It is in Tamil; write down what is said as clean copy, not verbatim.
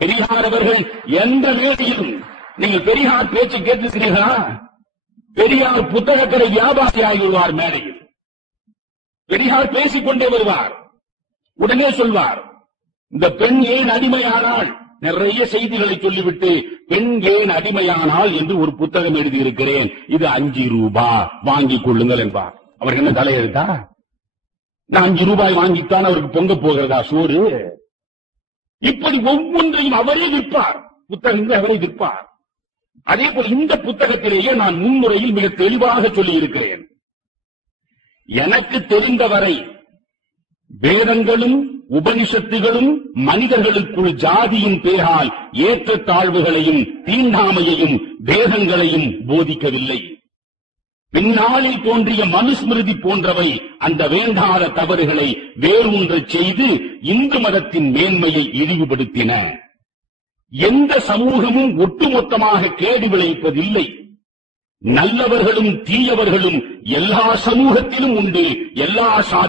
பெரியார் அவர்கள் எந்த மேடையிலும் நீங்கள் பெரியார் பேச்சு கேட்டிருக்கிறீர்களா? பெரியார் புத்தகக்கடை வியாபாரியாகி வருவார். மேடையில் பெரியார் பேசிக்கொண்டே வருவார். உடனே சொல்வார், இந்த பெண் ஏன் அடிமையானாள்? நிறைய செய்திகளை சொல்லிவிட்டு பெண் ஏன் அடிமையானால் என்று ஒரு புத்தகம் எழுதியிருக்கிறேன், இது 5 ரூபாய் வாங்கிக் கொள்ளுங்கள் என்பார். அவருக்கு என்ன தலையெழுத்தா? 5 ரூபாய் வாங்கித்தான் அவருக்கு பொங்க போகிறதா சோறு? இப்படி ஒவ்வொன்றையும் அவரே விற்பார். புத்தகங்கள் அவரே விற்பார். அதே போல் இந்த புத்தகத்திலேயே நான் முன்முறையில் மிக தெளிவாக சொல்லியிருக்கிறேன். எனக்கு தெரிந்தவரை வேதங்களும் உபனிஷத்துகளும் மனிதர்களுக்குள் ஜாதியின் பேரால் ஏற்றத்தாழ்வுகளையும் தீண்டாமையையும் பேதங்களையும் போதிக்கவில்லை. பின்னாளில் தோன்றிய மனுஸ்மிருதி போன்றவை அந்த வேண்டாத தவறுகளை வேரூன்றச் செய்து இந்து மதத்தின் மேன்மையை இழிவுபடுத்தின. எந்த சமூகமும் ஒட்டுமொத்தமாக கேடு விளைவிப்பதில்லை. நல்லவர்களும் தீயவர்களும் எல்லா சமூகத்திலும் உண்டு, எல்லா